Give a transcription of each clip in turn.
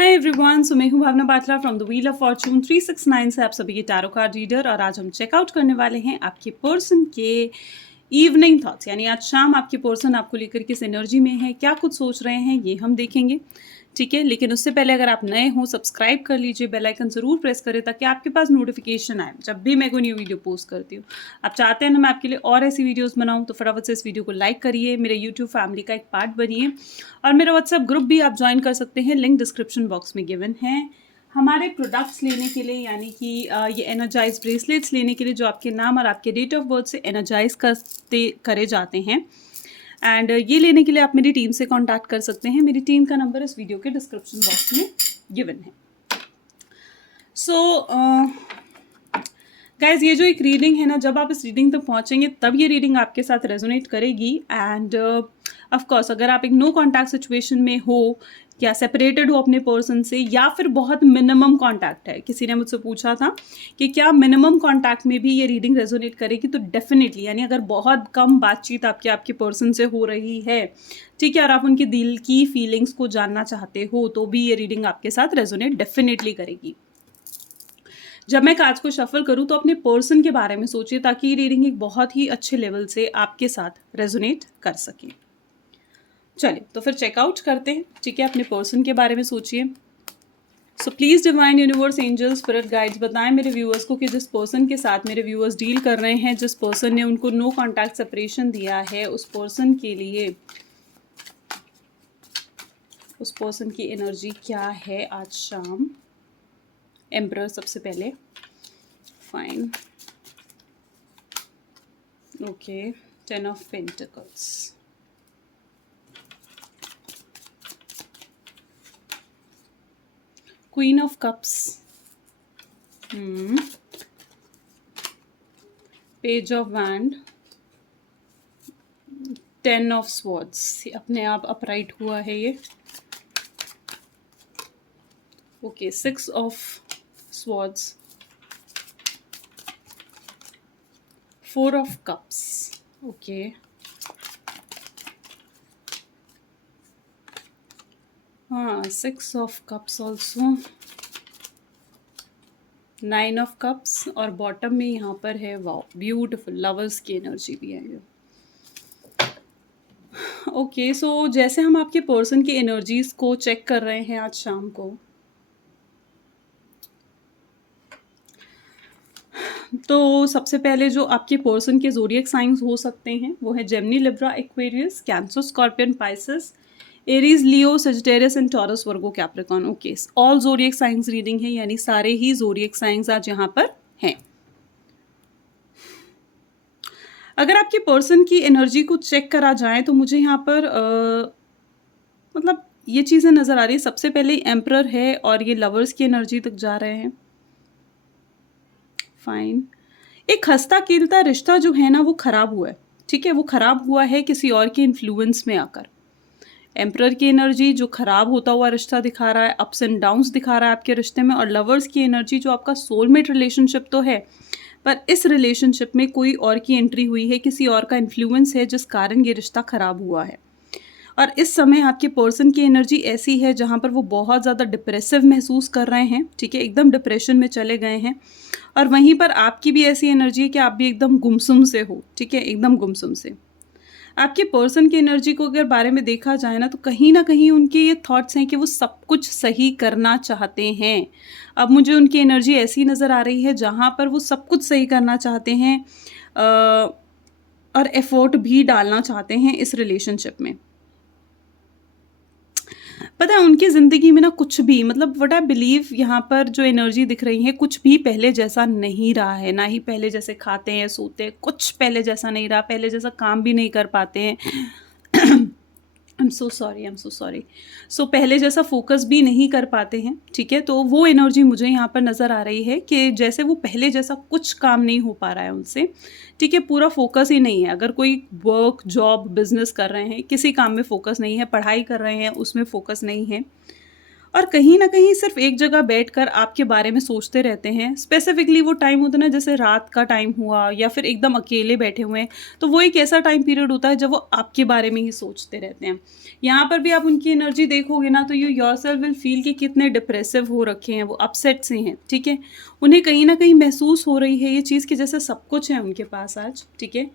Hi everyone, so मैं हूँ Bhavna Batla from the wheel of fortune 369 से आप सभी के टैरो कार्ड रीडर। और आज हम चेकआउट करने वाले हैं आपके पर्सन के इवनिंग थॉट्स, यानी आज शाम आपके पर्सन आपको लेकर किस एनर्जी में है, क्या कुछ सोच रहे हैं, ये हम देखेंगे। ठीक है, लेकिन उससे पहले अगर आप नए हो सब्सक्राइब कर लीजिए, बेल आइकन ज़रूर प्रेस करें ताकि आपके पास नोटिफिकेशन आए जब भी मैं कोई न्यू वीडियो पोस्ट करती हूँ। आप चाहते हैं ना मैं आपके लिए और ऐसी वीडियोस बनाऊँ तो फटाफट से इस वीडियो को लाइक करिए, मेरे यूट्यूब फैमिली का एक पार्ट बनिए और मेरा व्हाट्सएप ग्रुप भी आप ज्वाइन कर सकते हैं, लिंक डिस्क्रिप्शन बॉक्स में गिवन है। हमारे प्रोडक्ट्स लेने के लिए, यानी कि ये एनर्जाइज ब्रेसलेट्स लेने के लिए जो आपके नाम और आपके डेट ऑफ बर्थ से एनर्जाइज करे जाते हैं, एंड ये लेने के लिए आप मेरी टीम से कांटेक्ट कर सकते हैं। मेरी टीम का नंबर इस वीडियो के डिस्क्रिप्शन बॉक्स में गिवन है। सो गाइज, ये जो एक रीडिंग है ना, जब आप इस रीडिंग तक पहुंचेंगे तब ये रीडिंग आपके साथ रेजोनेट करेगी। एंड ऑफ कोर्स अगर आप एक नो कॉन्टैक्ट सिचुएशन में हो या सेपरेटेड हो अपने पर्सन से, या फिर बहुत मिनिमम कॉन्टैक्ट है, किसी ने मुझसे पूछा था कि क्या मिनिमम कॉन्टैक्ट में भी ये रीडिंग रेजोनेट करेगी, तो डेफिनेटली, यानी अगर बहुत कम बातचीत आपके पर्सन से हो रही है, ठीक है, और आप उनके दिल की फीलिंग्स को जानना चाहते हो, तो भी ये रीडिंग आपके साथ रेजोनेट डेफिनेटली करेगी। जब मैं कार्ड्स को शफल करूं तो अपने पर्सन के बारे में सोचिए ताकि ये रीडिंग एक बहुत ही अच्छे लेवल से आपके साथ रेजोनेट कर सके। चलिए तो फिर चेकआउट करते हैं। ठीक है, अपने पर्सन के बारे में सोचिए। So please divine universe, angels, spirit guides बताएं मेरे व्यूअर्स को कि जिस पर्सन के साथ मेरे व्यूअर्स डील कर रहे हैं, जिस पर्सन ने उनको नो कॉन्टैक्ट सेपरेशन दिया है, उस पर्सन के लिए उस पर्सन की एनर्जी क्या है आज शाम। एम्परर सबसे पहले, fine, okay, 10 of pentacles, queen of cups, page of wand, 10 of swords, अपने आप अपराइट हुआ है ये, okay, 6 of swords, 4 of cups, okay, हाँ, 6 of cups also, 9 of cups, और बॉटम में यहाँ पर है वाओ ब्यूटिफुल लवर्स की एनर्जी भी है ये। ओके, सो जैसे हम आपके पर्सन की एनर्जीज को चेक कर रहे हैं आज शाम को, तो सबसे पहले जो आपके पर्सन के ज़ोडिएक साइंस हो सकते हैं वो है Gemini, Libra, Aquarius, cancer, scorpion, Pisces, Aries, Leo, Sagittarius and taurus, Virgo, Capricorn. Okay, all zodiac science reading है, यानी सारे ही ज़ोडिएक साइंस आज यहाँ पर हैं। अगर आपके पर्सन की एनर्जी को चेक करा जाए तो मुझे यहाँ पर मतलब ये चीज़ें नज़र आ रही है। सबसे पहले एम्परर है और ये लवर्स की एनर्जी तक जा रहे हैं, फाइन। एक हंसता खेलता रिश्ता जो है ना वो खराब हुआ है, ठीक है, वो खराब हुआ है किसी और के इन्फ्लुएंस में आकर। एम्परर की एनर्जी जो खराब होता हुआ रिश्ता दिखा रहा है, अप्स एंड डाउन्स दिखा रहा है आपके रिश्ते में, और लवर्स की एनर्जी जो आपका सोलमेट रिलेशनशिप तो है, पर इस रिलेशनशिप में कोई और की एंट्री हुई है, किसी और का इन्फ्लुएंस है जिस कारण ये रिश्ता खराब हुआ है। और इस समय आपके पर्सन की एनर्जी ऐसी है जहाँ पर वो बहुत ज़्यादा डिप्रेसिव महसूस कर रहे हैं, ठीक है, एकदम डिप्रेशन में चले गए हैं। और वहीं पर आपकी भी ऐसी एनर्जी है कि आप भी एकदम गुमसुम से हो, ठीक है, एकदम गुमसुम से। आपके पर्सन की एनर्जी को अगर बारे में देखा जाए ना, तो कहीं ना कहीं उनके ये थॉट्स हैं कि वो सब कुछ सही करना चाहते हैं। अब मुझे उनकी एनर्जी ऐसी नज़र आ रही है जहाँ पर वो सब कुछ सही करना चाहते हैं और एफर्ट भी डालना चाहते हैं इस रिलेशनशिप में। पता है उनकी ज़िंदगी में ना कुछ भी, मतलब व्हाट आई बिलीव, यहाँ पर जो एनर्जी दिख रही है कुछ भी पहले जैसा नहीं रहा है, ना ही पहले जैसे खाते हैं सोते हैं, कुछ पहले जैसा नहीं रहा, पहले जैसा काम भी नहीं कर पाते हैं। I am so sorry. सो पहले जैसा फोकस भी नहीं कर पाते हैं, ठीक है, तो वो एनर्जी मुझे यहाँ पर नज़र आ रही है कि जैसे वो पहले जैसा कुछ काम नहीं हो पा रहा है उनसे, ठीक है, पूरा फोकस ही नहीं है। अगर कोई वर्क, जॉब, बिजनेस कर रहे हैं, किसी काम में फोकस नहीं है, पढ़ाई कर रहे हैं उसमें फोकस नहीं है, और कहीं न कहीं सिर्फ़ एक जगह बैठकर आपके बारे में सोचते रहते हैं। स्पेसिफ़िकली वो टाइम होता है ना, जैसे रात का टाइम हुआ या फिर एकदम अकेले बैठे हुए हैं, तो वो एक ऐसा टाइम पीरियड होता है जब वो आपके बारे में ही सोचते रहते हैं। यहाँ पर भी आप उनकी एनर्जी देखोगे ना, तो यू योरसेल्फ विल फ़ील कि कितने डिप्रेसिव हो रखे हैं, वो अपसेट से हैं, ठीक है? उन्हें कहीं न कहीं महसूस हो रही है ये चीज़ कि जैसे सब कुछ है उनके पास आज, ठीक है?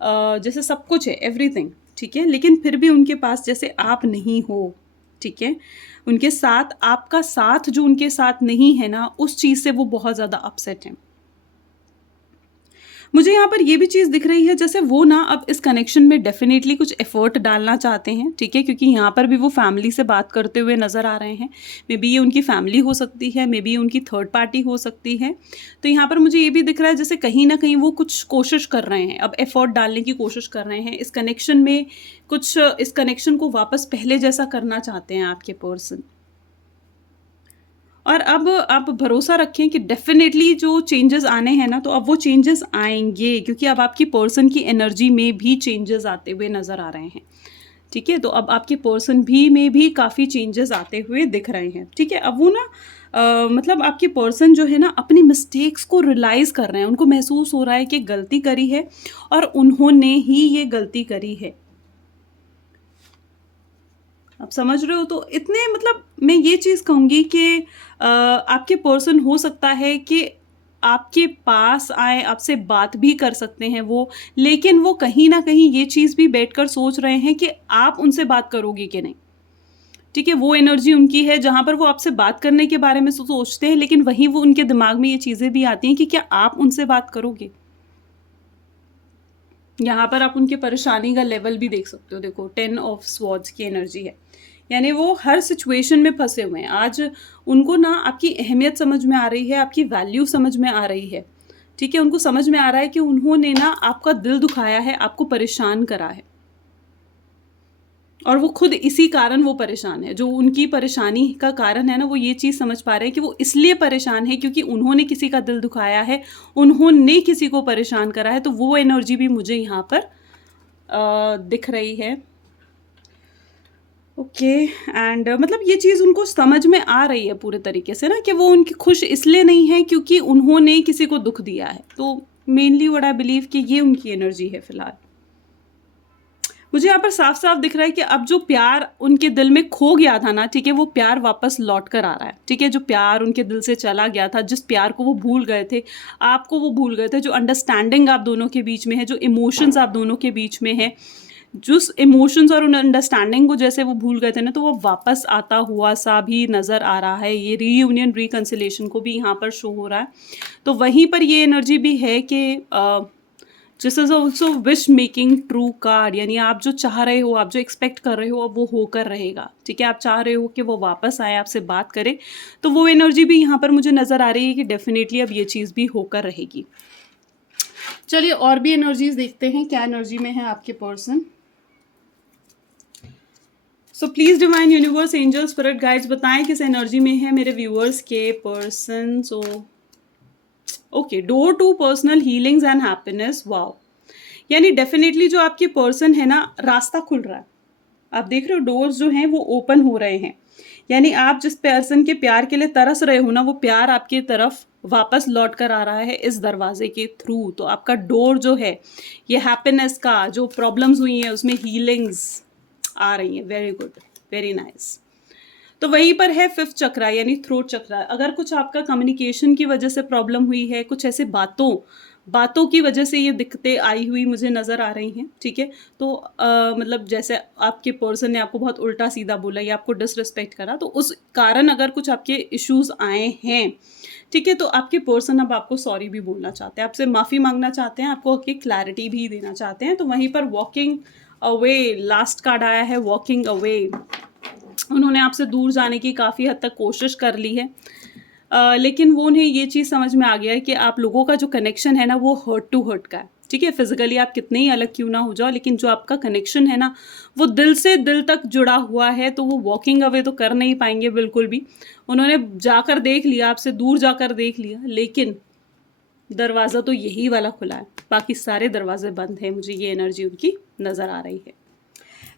जैसे सब कुछ है, एवरीथिंग, ठीक है? लेकिन फिर भी उनके पास जैसे आप नहीं हो, ठीक है? उनके साथ आपका साथ जो उनके साथ नहीं है ना, उस चीज़ से वो बहुत ज़्यादा अपसेट हैं। मुझे यहाँ पर ये भी चीज़ दिख रही है, जैसे वो ना अब इस कनेक्शन में डेफ़िनेटली कुछ एफ़र्ट डालना चाहते हैं, ठीक है? क्योंकि यहाँ पर भी वो फ़ैमिली से बात करते हुए नज़र आ रहे हैं। मेबी ये उनकी फ़ैमिली हो सकती है, मेबी ये उनकी थर्ड पार्टी हो सकती है। तो यहाँ पर मुझे ये भी दिख रहा है जैसे कहीं न कहीं वो कुछ कोशिश कर रहे हैं, अब एफ़र्ट डालने की कोशिश कर रहे हैं। इस कनेक्शन में कुछ इस कनेक्शन को वापस पहले जैसा करना चाहते हैं आपके पर्सन। और अब आप भरोसा रखें कि डेफ़िनेटली जो चेंजेज़ आने हैं ना, तो अब वो चेंजेज़ आएँगे, क्योंकि अब आपकी पर्सन की एनर्जी में भी चेंजेज़ आते हुए नज़र आ रहे हैं, ठीक है? तो अब आपके पर्सन भी में भी काफ़ी चेंजेज़ आते हुए दिख रहे हैं, ठीक है? अब वो ना मतलब आपके पर्सन जो है ना, अपनी मिस्टेक्स को रियलाइज़ कर रहे हैं, उनको महसूस हो रहा है कि गलती करी है और उन्होंने ही ये गलती करी है। आप समझ रहे हो? तो इतने मतलब मैं ये चीज़ कहूँगी कि आपके पर्सन हो सकता है कि आपके पास आएँ, आपसे बात भी कर सकते हैं वो, लेकिन वो कहीं न कहीं ये चीज़ भी बैठकर सोच रहे हैं कि आप उनसे बात करोगे कि नहीं। ठीक है? वो एनर्जी उनकी है जहाँ पर वो आपसे बात करने के बारे में सोचते हैं, लेकिन वहीं वो उनके दिमाग में ये चीज़ें भी आती हैं कि क्या आप उनसे बात करोगे? यहाँ पर आप उनकी परेशानी का लेवल भी देख सकते हो, देखो 10 ऑफ स्वॉर्ड्स की एनर्जी है। यानी वो हर सिचुएशन में फँसे हुए हैं। आज उनको ना आपकी अहमियत समझ में आ रही है, आपकी वैल्यू समझ में आ रही है, ठीक है? उनको समझ में आ रहा है कि उन्होंने ना आपका दिल दुखाया है, आपको परेशान करा है और वो खुद इसी कारण वो परेशान है। जो उनकी परेशानी का कारण है ना, वो ये चीज़ समझ पा रहे हैं कि वो इसलिए परेशान है क्योंकि उन्होंने किसी का दिल दुखाया है, उन्होंने किसी को परेशान करा है, तो वो एनर्जी भी मुझे यहाँ पर दिख रही है। ओके। एंड मतलब ये चीज़ उनको समझ में आ रही है पूरे तरीके से ना कि वो उनकी खुश इसलिए नहीं है क्योंकि उन्होंने किसी को दुःख दिया है। तो मेनली व्हाट आई बिलीव कि ये उनकी एनर्जी है फिलहाल। मुझे यहाँ पर साफ-साफ दिख रहा है कि अब जो प्यार उनके दिल में खो गया था ना, ठीक है, वो प्यार वापस लौट कर आ रहा है, ठीक है? जो प्यार उनके दिल से चला गया था, जिस प्यार को वो भूल गए थे, आपको वो भूल गए थे, जो अंडरस्टैंडिंग आप दोनों के बीच में है, जो इमोशंस आप दोनों के बीच में है, जिस इमोशंस और उन अंडरस्टैंडिंग को जैसे वो भूल गए थे ना, तो वो वापस आता हुआ सा भी नज़र आ रहा है। ये रीयूनियन, रिकंसिलिएशन को भी यहाँ पर शो हो रहा है। तो वहीं पर ये एनर्जी भी है कि this is also wish making true card, यानी आप जो चाह रहे हो, आप जो एक्सपेक्ट कर रहे हो, अब वो होकर रहेगा, ठीक है? आप चाह रहे हो कि वो वापस आए, आपसे बात करे, तो वो एनर्जी भी यहाँ पर मुझे नज़र आ रही है कि डेफ़िनेटली अब ये चीज़ भी होकर रहेगी। चलिए और भी एनर्जीज़ देखते हैं, क्या एनर्जी में है आपके person. So please divine universe, angel, spirit guides बताएं किस एनर्जी में है मेरे व्यूअर्स के person. So okay, door to personal healings and happiness, wow. यानी डेफिनेटली जो आपके पर्सन है ना, रास्ता खुल रहा है। आप देख रहे हो डोर्स जो हैं वो ओपन हो रहे हैं, यानी आप जिस पर्सन के प्यार के लिए तरस रहे हो ना, वो प्यार आपकी तरफ वापस लौट कर आ रहा है इस दरवाजे के थ्रू। तो आपका डोर जो है, ये हैप्पीनेस का, जो प्रॉब्लम्स हुई हैं उसमें हीलिंग्स आ रही हैं। Very good, very nice. तो वहीं पर है फिफ्थ चक्रा, यानी थ्रोट चक्रा। अगर कुछ आपका कम्युनिकेशन की वजह से प्रॉब्लम हुई है, कुछ ऐसे बातों की वजह से ये दिक्कतें आई हुई मुझे नज़र आ रही हैं, ठीक है? तो मतलब जैसे आपके पर्सन ने आपको बहुत उल्टा सीधा बोला या आपको डिसरिस्पेक्ट करा, तो उस कारण अगर कुछ आपके इश्यूज़ आए हैं, ठीक है? तो आपके पर्सन अब आपको सॉरी भी बोलना चाहते हैं, आपसे माफ़ी मांगना चाहते हैं, आपको आपकी क्लैरिटी भी देना चाहते हैं। तो वहीं पर वॉकिंग अवे, लास्ट कार्ड आया है, वॉकिंग अवे। उन्होंने आपसे दूर जाने की काफ़ी हद तक कोशिश कर ली है, लेकिन वो उन्हें ये चीज़ समझ में आ गया है कि आप लोगों का जो कनेक्शन है ना, वो हर्ट टू हर्ट का है, ठीक है? फिज़िकली आप कितने ही अलग क्यों ना हो जाओ, लेकिन जो आपका कनेक्शन है ना, वो दिल से दिल तक जुड़ा हुआ है, तो वो वॉकिंग अवे तो कर नहीं पाएंगे बिल्कुल भी। उन्होंने जाकर देख लिया, आपसे दूर जाकर देख लिया, लेकिन दरवाज़ा तो यही वाला खुला है, बाकी सारे दरवाजे बंद हैं। मुझे ये एनर्जी उनकी नज़र आ रही है।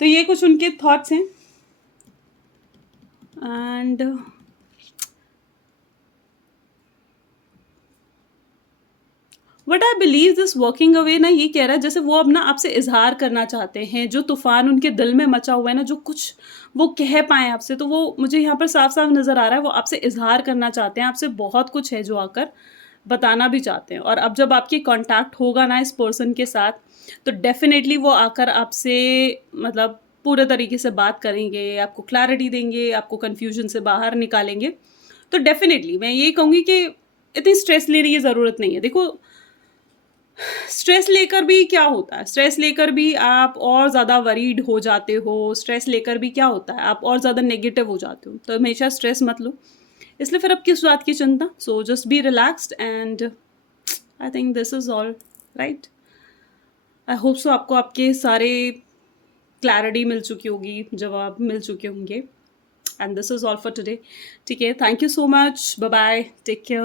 तो ये कुछ उनके थॉट्स हैं। And what I believe this walking away ना ये कह रहा है जैसे वो अब ना आपसे इज़हार करना चाहते हैं, जो तूफ़ान उनके दिल में मचा हुआ है ना, जो कुछ वो कह पाएँ आपसे, तो वो मुझे यहाँ पर साफ-साफ नज़र आ रहा है, वो आपसे इज़हार करना चाहते हैं, आपसे बहुत कुछ है जो आकर बताना भी चाहते हैं। और अब जब आपकी कॉन्टैक्ट होगा ना इस पर्सन के साथ, तो डेफ़िनेटली वो आकर आपसे मतलब पूरे तरीके से बात करेंगे, आपको क्लैरिटी देंगे, आपको कन्फ्यूज़न से बाहर निकालेंगे। तो डेफ़िनेटली मैं यही कहूँगी कि इतनी स्ट्रेस लेने की ज़रूरत नहीं है। देखो, स्ट्रेस लेकर भी क्या होता है? स्ट्रेस लेकर भी आप और ज़्यादा वरीड हो जाते हो, स्ट्रेस लेकर भी क्या होता है? आप और ज़्यादा नेगेटिव हो जाते हो, तो हमेशा स्ट्रेस मत लो। इसलिए फिर अब किस बात की चिंता? So just be relaxed and I think this is all, right? I hope so आपको आपके सारे क्लैरिटी मिल चुकी होगी, जवाब मिल चुके होंगे and this is all for today. ठीक है, thank you so much, bye bye, take care.